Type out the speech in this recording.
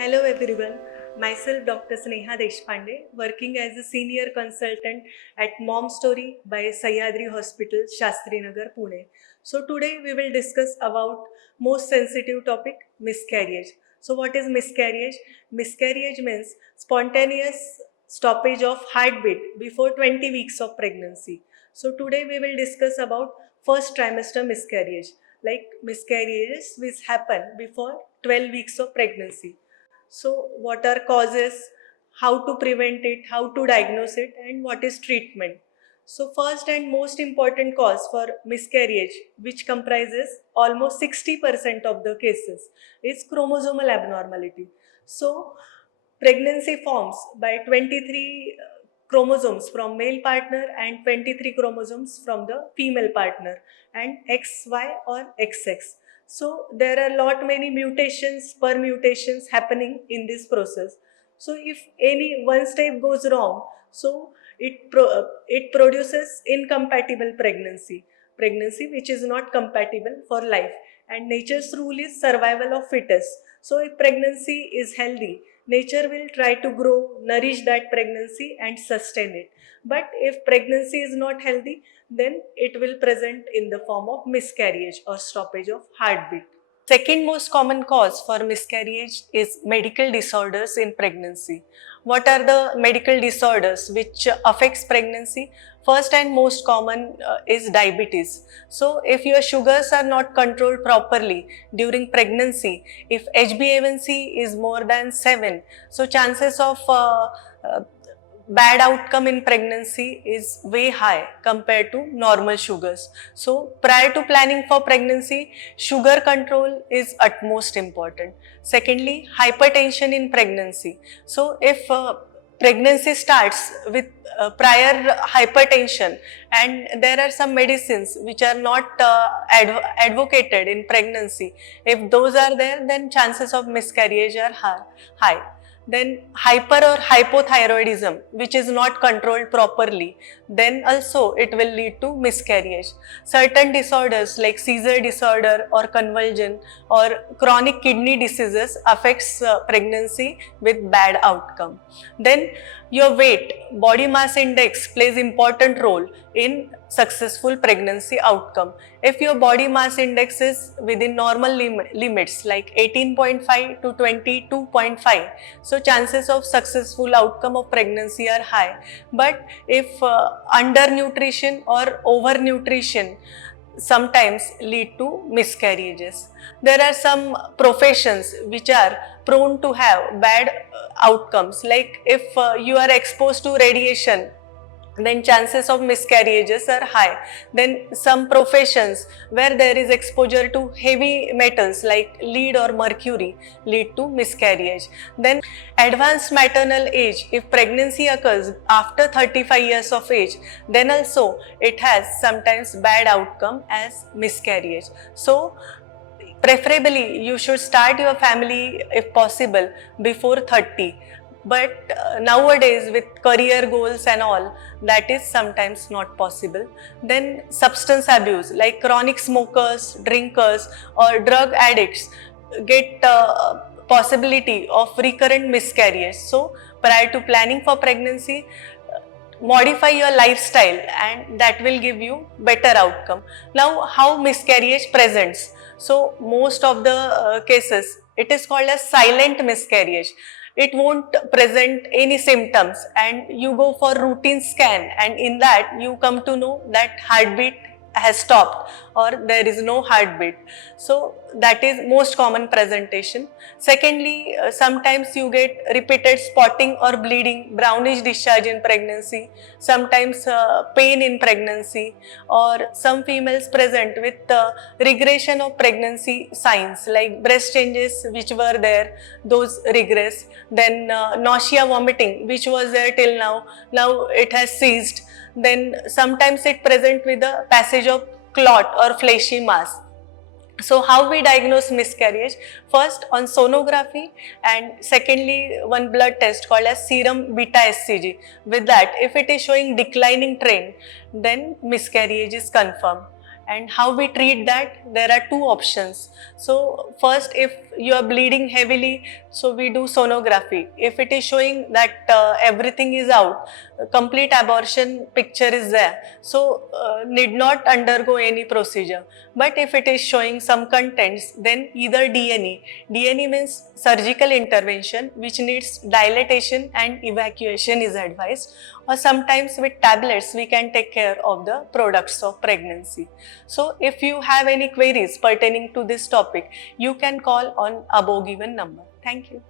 Hello everyone, myself Dr. Sneha Deshpande, working as a senior consultant at Mom Story by Sahyadri Hospital, Shastri Nagar, Pune. So today we will discuss about most sensitive topic, miscarriage. So what is miscarriage? Miscarriage means spontaneous stoppage of heartbeat before 20 weeks of pregnancy. So today we will discuss about first trimester miscarriage, like miscarriages which happen before 12 weeks of pregnancy. So, what are causes, how to prevent it, how to diagnose it, and what is treatment? So, first and most important cause for miscarriage, which comprises almost 60% of the cases, is chromosomal abnormality. So, pregnancy forms by 23 chromosomes from male partner and 23 chromosomes from the female partner, and XY or XX. So there are lot many mutations, permutations happening in this process. So if any one step goes wrong, so it produces incompatible pregnancy which is not compatible for life. And nature's rule is survival of fittest. So if pregnancy is healthy, nature will try to grow, nourish that pregnancy and sustain it. But if pregnancy is not healthy, then it will present in the form of miscarriage or stoppage of heartbeat. Second most common cause for miscarriage is medical disorders in pregnancy. What are the medical disorders which affects pregnancy? First and most common is diabetes. So if your sugars are not controlled properly during pregnancy, if HbA1c is more than 7, so chances of bad outcome in pregnancy is way high compared to normal sugars. So prior to planning for pregnancy, sugar control is utmost important. Secondly, hypertension in pregnancy. So if pregnancy starts with prior hypertension and there are some medicines which are not advocated in pregnancy, if those are there, then chances of miscarriage are high. Then hyper or hypothyroidism, which is not controlled properly, then also it will lead to miscarriage. Certain disorders like seizure disorder or convulsion or chronic kidney diseases affects pregnancy with bad outcome. Then your weight, body mass index plays important role in successful pregnancy outcome. If your body mass index is within normal limits like 18.5 to 22.5, so chances of successful outcome of pregnancy are high. But if undernutrition or overnutrition sometimes lead to miscarriages. There are some professions which are prone to have bad outcomes, like if you are exposed to radiation, then chances of miscarriages are high. Then some professions where there is exposure to heavy metals like lead or mercury lead to miscarriage. Then advanced maternal age, if pregnancy occurs after 35 years of age, then also it has sometimes bad outcome as miscarriage. So preferably you should start your family if possible before 30. But nowadays with career goals and all, that is sometimes not possible. Then substance abuse like chronic smokers, drinkers or drug addicts get possibility of recurrent miscarriage. So prior to planning for pregnancy, modify your lifestyle and that will give you better outcome. Now how miscarriage presents? So most of the cases it is called as silent miscarriage. It won't present any symptoms and you go for routine scan and in that you come to know that heartbeat has stopped or there is no heartbeat. So that is most common presentation. Secondly, sometimes you get repeated spotting or bleeding, brownish discharge in pregnancy, sometimes pain in pregnancy, or some females present with regression of pregnancy signs like breast changes which were there, those regress. Then nausea, vomiting which was there till now it has ceased. Then sometimes it present with a passage of clot or fleshy mass. So how we diagnose miscarriage? First on sonography, and secondly one blood test called as serum beta HCG. With that, if it is showing declining trend, then miscarriage is confirmed. And how we treat that? There are two options. So first, if you are bleeding heavily, so we do sonography. If it is showing that everything is out, complete abortion picture is there, so need not undergo any procedure. But if it is showing some contents, then either DNE. DNE means surgical intervention, which needs dilatation and evacuation is advised, or sometimes with tablets we can take care of the products of pregnancy. So if you have any queries pertaining to this topic, you can call on above given number. Thank you.